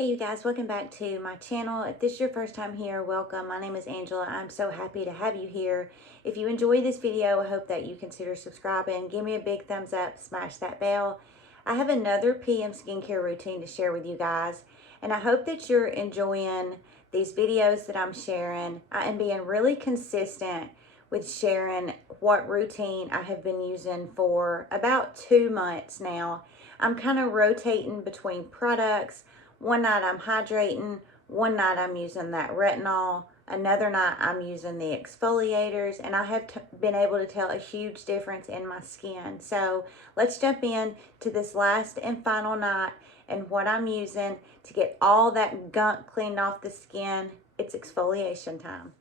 Hey you guys, welcome back to my channel. If this is your first time here, welcome. My name is Angela. I'm so happy to have you here. If you enjoy this video, I hope that you consider subscribing. Give me a big thumbs up, smash that bell. I have another PM skincare routine to share with you guys, and I hope that you're enjoying these videos that I'm sharing. I am being really consistent with sharing what routine I have been using for about 2 months now. I'm kind of rotating between products. One night I'm hydrating, one night I'm using that retinol, another night I'm using the exfoliators, and I have been able to tell a huge difference in my skin. So let's jump in to this last and final night and what I'm using to get all that gunk cleaned off the skin. It's exfoliation time.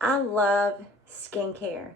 I love skincare.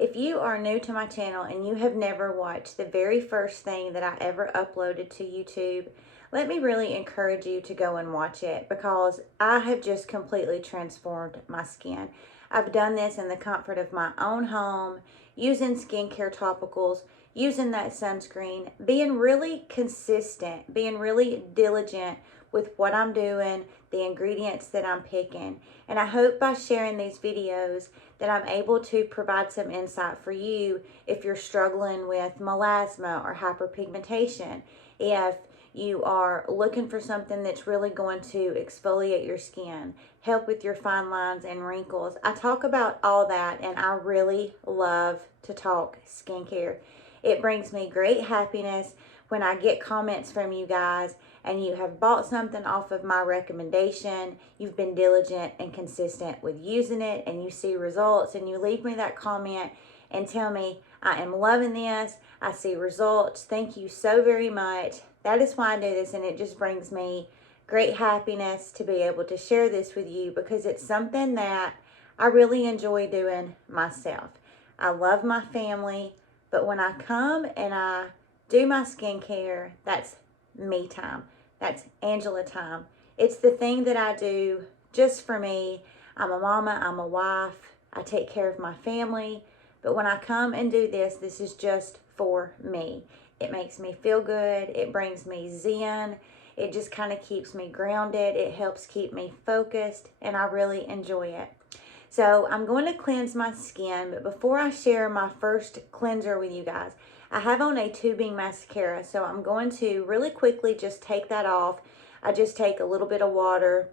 If you are new to my channel and you have never watched the very first thing that I ever uploaded to YouTube, let me really encourage you to go and watch it, because I have just completely transformed my skin. I've done this in the comfort of my own home, using skincare topicals, using that sunscreen, being really consistent, being really diligent with what I'm doing, the ingredients that I'm picking. And I hope by sharing these videos that I'm able to provide some insight for you if you're struggling with melasma or hyperpigmentation, if you are looking for something that's really going to exfoliate your skin, help with your fine lines and wrinkles. I talk about all that, and I really love to talk skincare. It brings me great happiness when I get comments from you guys and you have bought something off of my recommendation. You've been diligent and consistent with using it, and you see results, and you leave me that comment and tell me, I am loving this, I see results. Thank you so very much. That is why I do this, and it just brings me great happiness to be able to share this with you, because it's something that I really enjoy doing myself. I love my family, but when I come and I do my skincare, that's me time. That's Angela time. It's the thing that I do just for me. I'm a mama, I'm a wife, I take care of my family, but when I come and do this, this is just for me. It makes me feel good. It brings me zen. It just kind of keeps me grounded. It helps keep me focused, and I really enjoy it. So I'm going to cleanse my skin, but before I share my first cleanser with you guys, I have on a tubing mascara, so I'm going to really quickly just take that off. I just take a little bit of water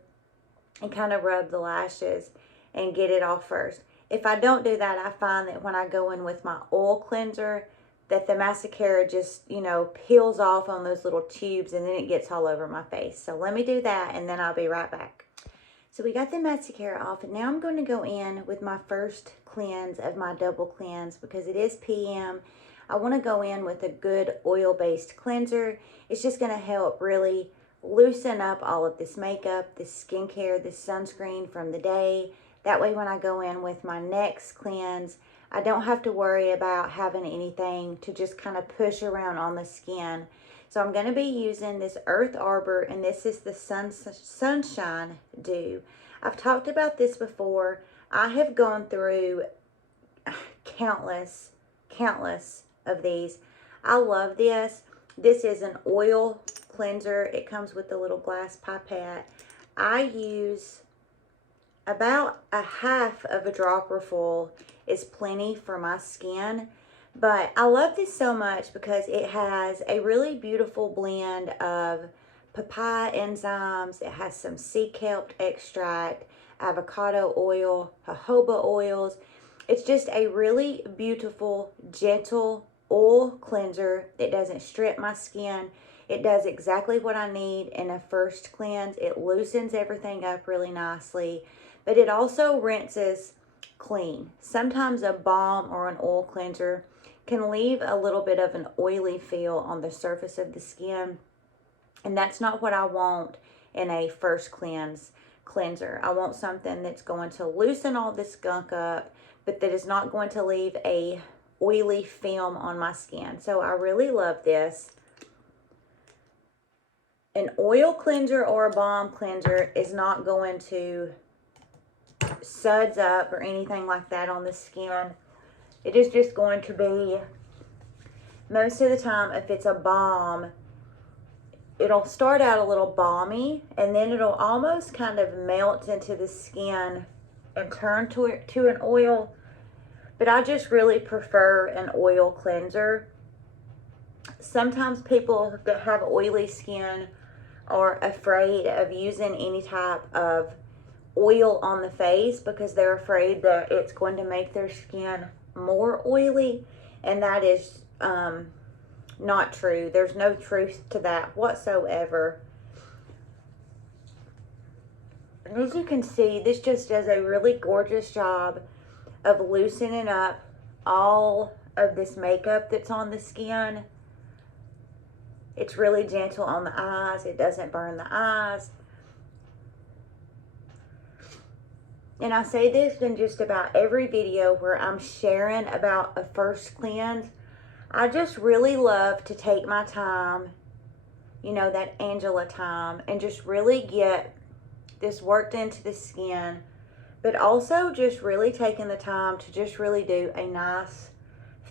and kind of rub the lashes and get it off first. If I don't do that, I find that when I go in with my oil cleanser, that the mascara just, peels off on those little tubes, and then it gets all over my face. So let me do that, and then I'll be right back. So we got the mascara off, and now I'm going to go in with my first cleanse of my double cleanse, because it is PM. I want to go in with a good oil-based cleanser. It's just going to help really loosen up all of this makeup, this skincare, this sunscreen from the day. That way when I go in with my next cleanse, I don't have to worry about having anything to just kind of push around on the skin. So I'm going to be using this Earth Arbor, and this is the Sunshine Dew. I've talked about this before. I have gone through countless of these. I love this. This is an oil cleanser. It comes with a little glass pipette. I use about a half of a dropper full is plenty for my skin. But I love this so much because it has a really beautiful blend of papaya enzymes. It has some sea kelp extract, avocado oil, jojoba oils. It's just a really beautiful, gentle oil cleanser. It doesn't strip my skin. It does exactly what I need in a first cleanse. It loosens everything up really nicely, but it also rinses clean. Sometimes a balm or an oil cleanser can leave a little bit of an oily feel on the surface of the skin, and that's not what I want in a first cleanser. I want something that's going to loosen all this gunk up, but that is not going to leave a oily film on my skin. So I really love this. An oil cleanser or a balm cleanser is not going to suds up or anything like that on the skin. It is just going to be, most of the time, if it's a balm, it'll start out a little balmy, and then it'll almost kind of melt into the skin and turn to an oil. But I just really prefer an oil cleanser. Sometimes people that have oily skin are afraid of using any type of oil on the face because they're afraid that it's going to make their skin more oily, and that is not true. There's no truth to that whatsoever. And as you can see, this just does a really gorgeous job of loosening up all of this makeup that's on the skin. It's really gentle on the eyes. It doesn't burn the eyes. And I say this in just about every video where I'm sharing about a first cleanse. I just really love to take my time, you know, that Angela time, and just really get this worked into the skin, but also just really taking the time to just really do a nice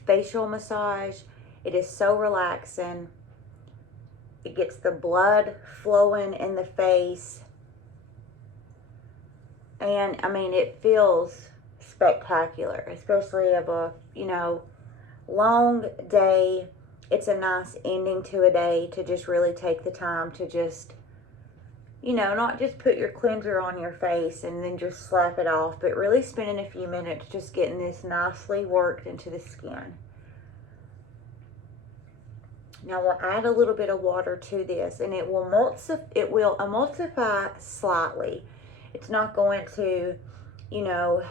facial massage. It is so relaxing. It gets the blood flowing in the face. And I mean, it feels spectacular, especially of a, you know, long day. It's a nice ending to a day to just really take the time to just, you know, not just put your cleanser on your face and then just slap it off, but really spending a few minutes just getting this nicely worked into the skin. Now we'll add a little bit of water to this, and it will emulsify slightly. It's not going to, you know,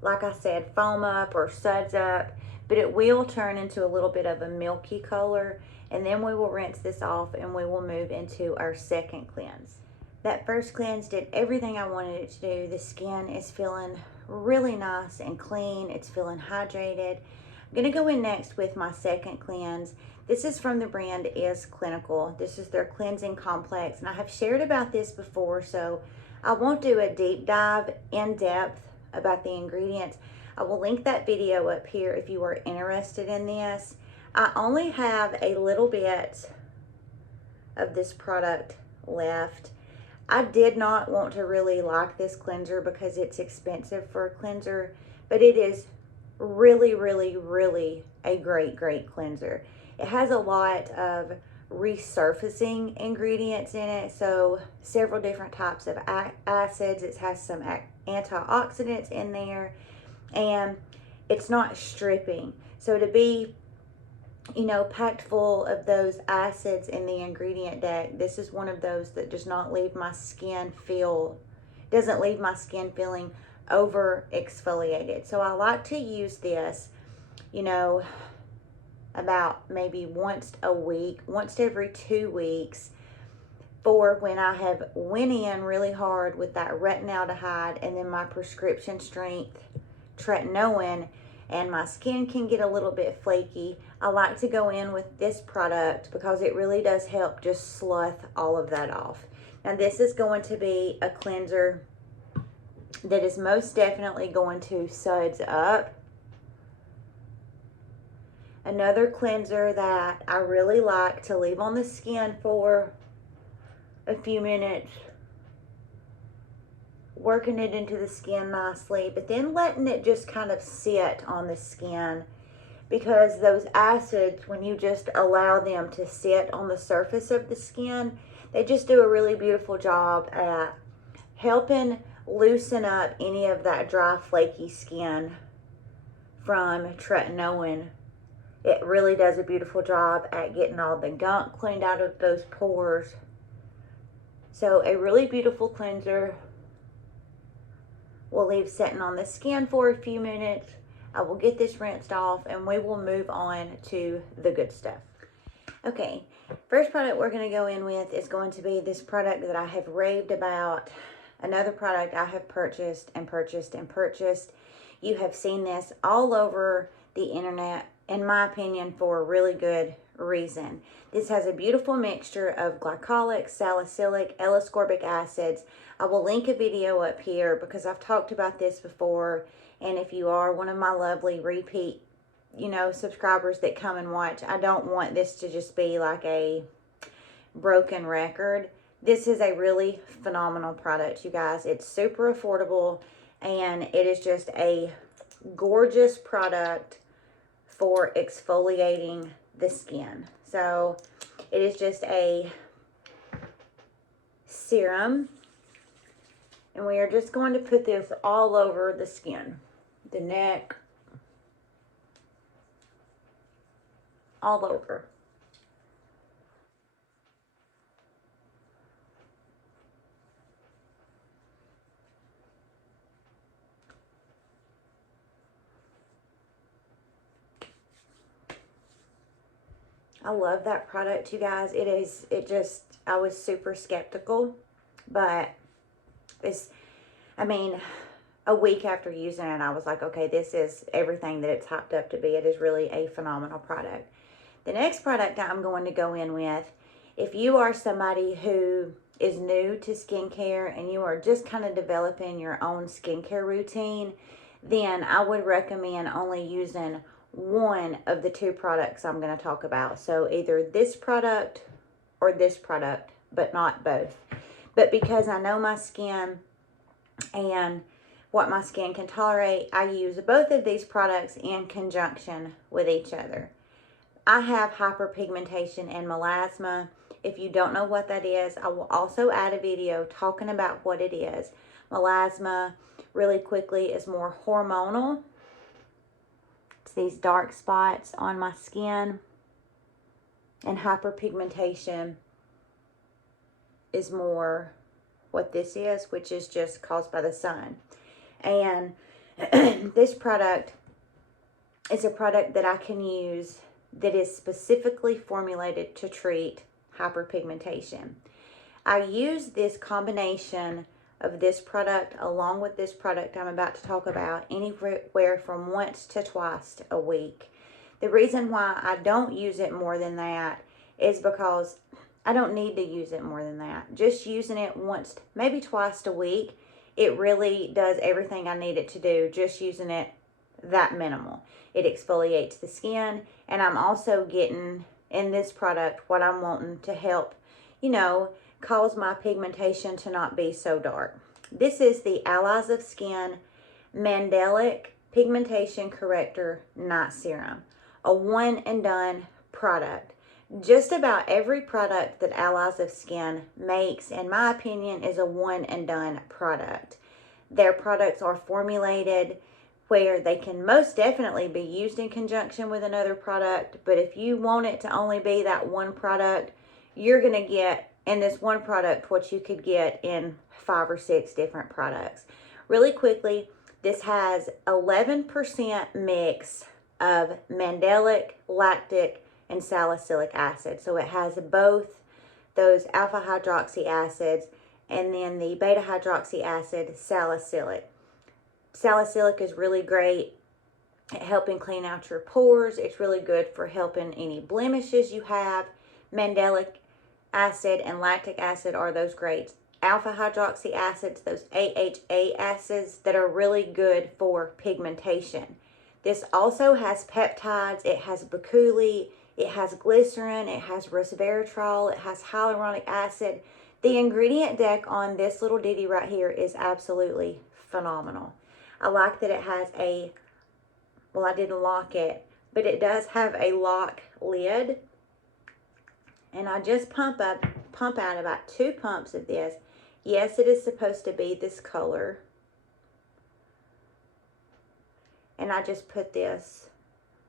like I said, foam up or suds up, but it will turn into a little bit of a milky color, and then we will rinse this off and we will move into our second cleanse. That first cleanse did everything I wanted it to do. The skin is feeling really nice and clean. It's feeling hydrated. I'm gonna go in next with my second cleanse. This is from the brand Is Clinical. This is their cleansing complex, and I have shared about this before, so I won't do a deep dive in depth about the ingredients. I will link that video up here if you are interested in this. I only have a little bit of this product left. I did not want to really like this cleanser because it's expensive for a cleanser, but it is really, really, really a great cleanser. It has a lot of resurfacing ingredients in it, so several different types of acids. It has some antioxidants in there, and it's not stripping. So to be, you know, packed full of those acids in the ingredient deck, this is one of those that does not leave my skin doesn't leave my skin feeling over exfoliated. So I like to use this, you know, about maybe once a week, once every 2 weeks, for when I have went in really hard with that retinaldehyde and then my prescription strength tretinoin, and my skin can get a little bit flaky. I like to go in with this product because it really does help just slough all of that off. Now this is going to be a cleanser that is most definitely going to suds up. Another cleanser that I really like to leave on the skin for a few minutes, working it into the skin nicely, but then letting it just kind of sit on the skin, because those acids, when you just allow them to sit on the surface of the skin, they just do a really beautiful job at helping loosen up any of that dry, flaky skin from tretinoin. It really does a beautiful job at getting all the gunk cleaned out of those pores. So a really beautiful cleanser. We'll leave sitting on the skin for a few minutes. I will get this rinsed off and we will move on to the good stuff. Okay, first product we're going to go in with is going to be this product that I have raved about. Another product I have purchased and purchased and purchased. You have seen this all over the internet, in my opinion, for a really good reason. This has a beautiful mixture of glycolic, salicylic, L-ascorbic acids. I will link a video up here because I've talked about this before, and if you are one of my lovely repeat, you know, subscribers that come and watch, I don't want this to just be like a broken record. This is a really phenomenal product, you guys. It's super affordable, and it is just a gorgeous product for exfoliating the skin. So it is just a serum, and we are just going to put this all over the skin, the neck, all over. I love that product, you guys. I was super skeptical, but I mean, a week after using it, I was like, okay, this is everything that it's hyped up to be. It is really a phenomenal product. The next product I'm going to go in with, if you are somebody who is new to skincare and you are just kind of developing your own skincare routine, then I would recommend only using one of the two products I'm going to talk about. So either this product or this product, but not both. But because I know my skin and what my skin can tolerate, I use both of these products in conjunction with each other. I have hyperpigmentation and melasma. If you don't know what that is, I will also add a video talking about what it is. Melasma, really quickly, is more hormonal. It's these dark spots on my skin. And hyperpigmentation is more what this is, which is just caused by the sun. And this product is a product that I can use that is specifically formulated to treat hyperpigmentation. I use this combination of this product along with this product I'm about to talk about anywhere from once to twice a week. The reason why I don't use it more than that is because I don't need to use it more than that. Just using it once, maybe twice a week, it really does everything I need it to do, just using it that minimal. It exfoliates the skin, and I'm also getting in this product what I'm wanting to help, cause my pigmentation to not be so dark. This is the Allies of Skin Mandelic Pigmentation Corrector Night Serum, a one and done product. Just about every product that Allies of Skin makes, in my opinion, is a one and done product. Their products are formulated where they can most definitely be used in conjunction with another product, but if you want it to only be that one product, you're going to get in this one product what you could get in 5 or 6 different products. Really quickly, this has 11% mix of mandelic, lactic, and salicylic acid. So it has both those alpha hydroxy acids and then the beta hydroxy acid salicylic. Salicylic is really great at helping clean out your pores. It's really good for helping any blemishes you have. Mandelic acid and lactic acid are those great alpha hydroxy acids, those AHA acids that are really good for pigmentation. This also has peptides. It has baculi, it has glycerin, it has resveratrol, it has hyaluronic acid. The ingredient deck on this little ditty right here is absolutely phenomenal. I like that it has I didn't lock it, but it does have a lock lid. And I just pump out about 2 pumps of this. Yes, it is supposed to be this color. And I just put this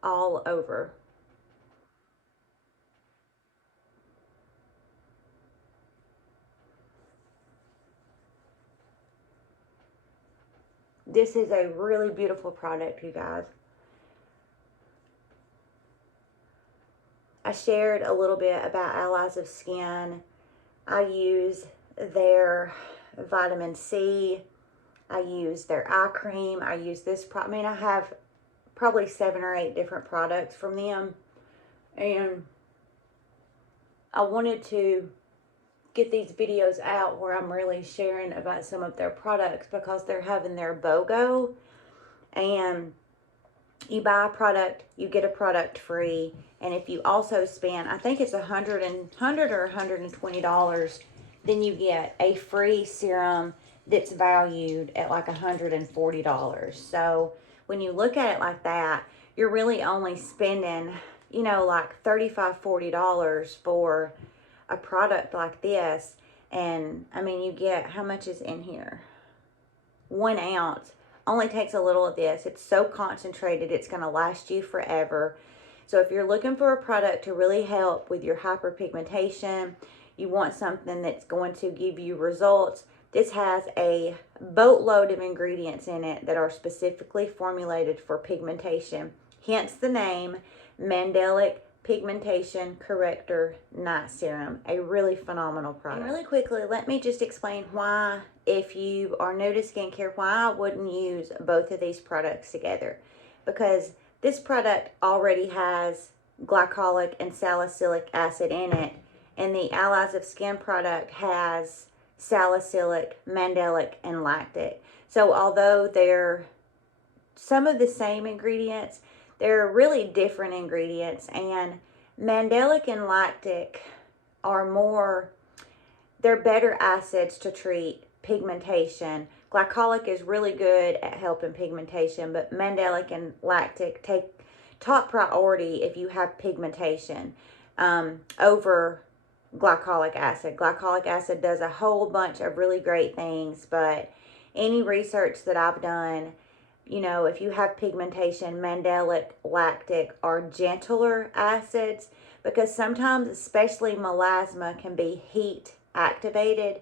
all over. This is a really beautiful product, you guys. I shared a little bit about Allies of Skin. I use their vitamin C. I use their eye cream. I use this I have probably 7 or 8 different products from them. And I wanted to get these videos out where I'm really sharing about some of their products because they're having their BOGO. And you buy a product, you get a product free. And if you also spend, I think it's $100 or $120, then you get a free serum that's valued at like $140. So when you look at it like that, you're really only spending, you know, like $35, $40 for a product like this. And I mean, you get, how much is in here? 1 ounce. Only takes a little of this. It's so concentrated, it's going to last you forever. So if you're looking for a product to really help with your hyperpigmentation, you want something that's going to give you results, this has a boatload of ingredients in it that are specifically formulated for pigmentation. Hence the name Mandelic Pigmentation Corrector Night Serum. A really phenomenal product. And really quickly, let me just explain why, if you are new to skincare, why I wouldn't use both of these products together. Because this product already has glycolic and salicylic acid in it, and the Allies of Skin product has salicylic, mandelic, and lactic. So although they're some of the same ingredients, they're really different ingredients, and mandelic and lactic are more, they're better acids to treat pigmentation. Glycolic is really good at helping pigmentation, but mandelic and lactic take top priority if you have pigmentation over glycolic acid. Glycolic acid does a whole bunch of really great things, but any research that I've done, you know, if you have pigmentation, mandelic, lactic are gentler acids, because sometimes, especially melasma, can be heat activated,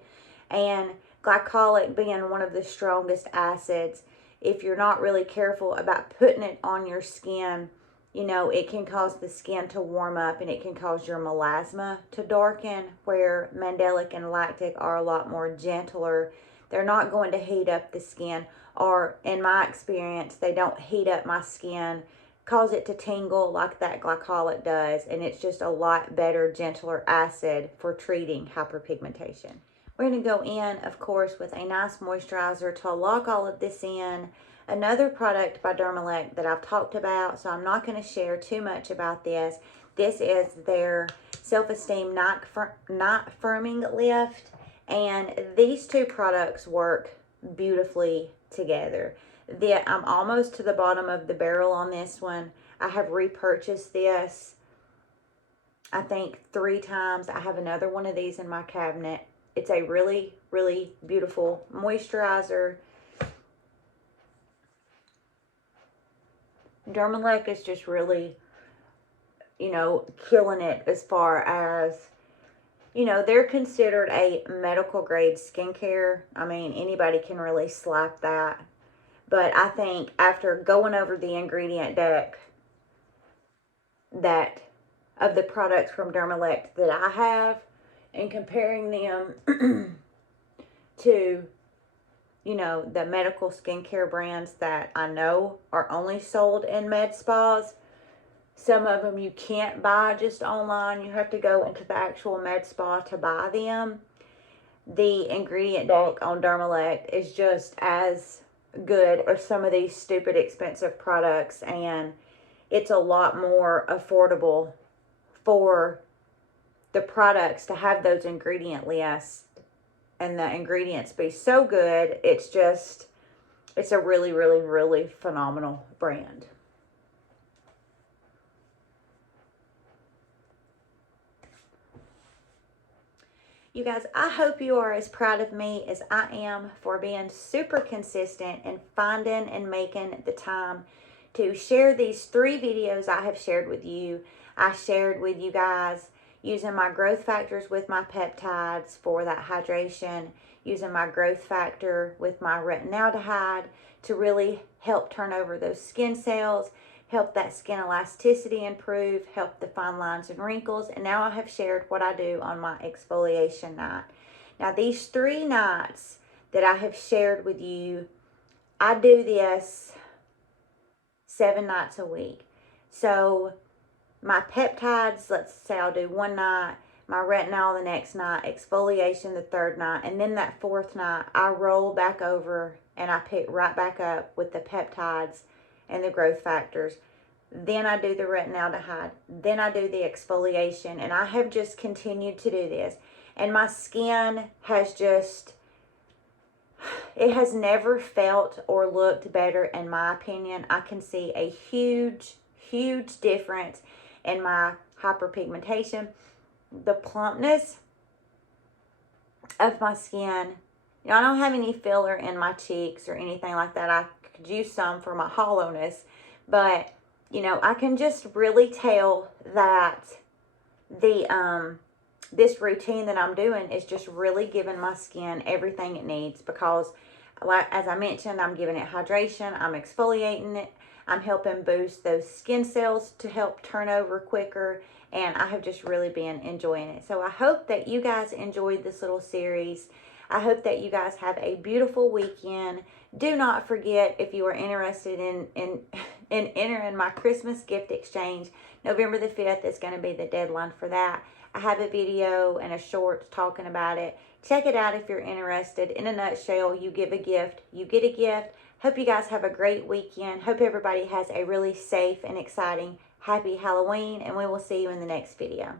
and glycolic being one of the strongest acids, if you're not really careful about putting it on your skin, you know, it can cause the skin to warm up and it can cause your melasma to darken, where mandelic and lactic are a lot more gentler. They're not going to heat up the skin, or in my experience, they don't heat up my skin, cause it to tingle like that glycolic does, and it's just a lot better, gentler acid for treating hyperpigmentation. We're going to go in, of course, with a nice moisturizer to lock all of this in. Another product by Dermelect that I've talked about, so I'm not going to share too much about this. This is their Self-Esteem Night Firming Lift, and these two products work beautifully together. I'm almost to the bottom of the barrel on this one. I have repurchased this, I think, 3 times. I have another one of these in my cabinet. It's a really, really beautiful moisturizer. Dermelect is just really, you know, killing it as far as, you know, they're considered a medical grade skincare. I mean, anybody can really slap that. But I think after going over the ingredient deck that of the products from Dermelect that I have, and comparing them to, you know, the medical skincare brands that I know are only sold in med spas. Some of them you can't buy just online. You have to go into the actual med spa to buy them. The ingredient deck on Dermelect is just as good as some of these stupid expensive products, and it's a lot more affordable for the products to have those ingredient lists and the ingredients be so good. It's just, it's a really, really, really phenomenal brand. You guys, I hope you are as proud of me as I am for being super consistent and finding and making the time to share these 3 videos I have shared with you. I shared with you guys using my growth factors with my peptides for that hydration, using my growth factor with my retinaldehyde to really help turn over those skin cells, help that skin elasticity improve, help the fine lines and wrinkles. And now I have shared what I do on my exfoliation night. Now these 3 nights that I have shared with you, I do this 7 nights a week. So my peptides, let's say I'll do one night, my retinol the next night, exfoliation the 3rd night, and then that 4th night, I roll back over and I pick right back up with the peptides and the growth factors. then I do the retinaldehyde, then I do the exfoliation, and I have just continued to do this. And my skin has just, it has never felt or looked better, in my opinion. I can see a huge, huge difference in my hyperpigmentation, the plumpness of my skin. You know, I don't have any filler in my cheeks or anything like that. I could use some for my hollowness, but you know, I can just really tell that the this routine that I'm doing is just really giving my skin everything it needs, because like as I mentioned, I'm giving it hydration, I'm exfoliating it, I'm helping boost those skin cells to help turn over quicker, and I have just really been enjoying it. So I hope that you guys enjoyed this little series. I hope that you guys have a beautiful weekend. Do not forget, if you are interested in entering my Christmas gift exchange, November the 5th is going to be the deadline for that. I have a video and a short talking about it. Check it out if you're interested. In a nutshell, you give a gift, you get a gift. Hope you guys have a great weekend. Hope everybody has a really safe and exciting happy Halloween, and we will see you in the next video.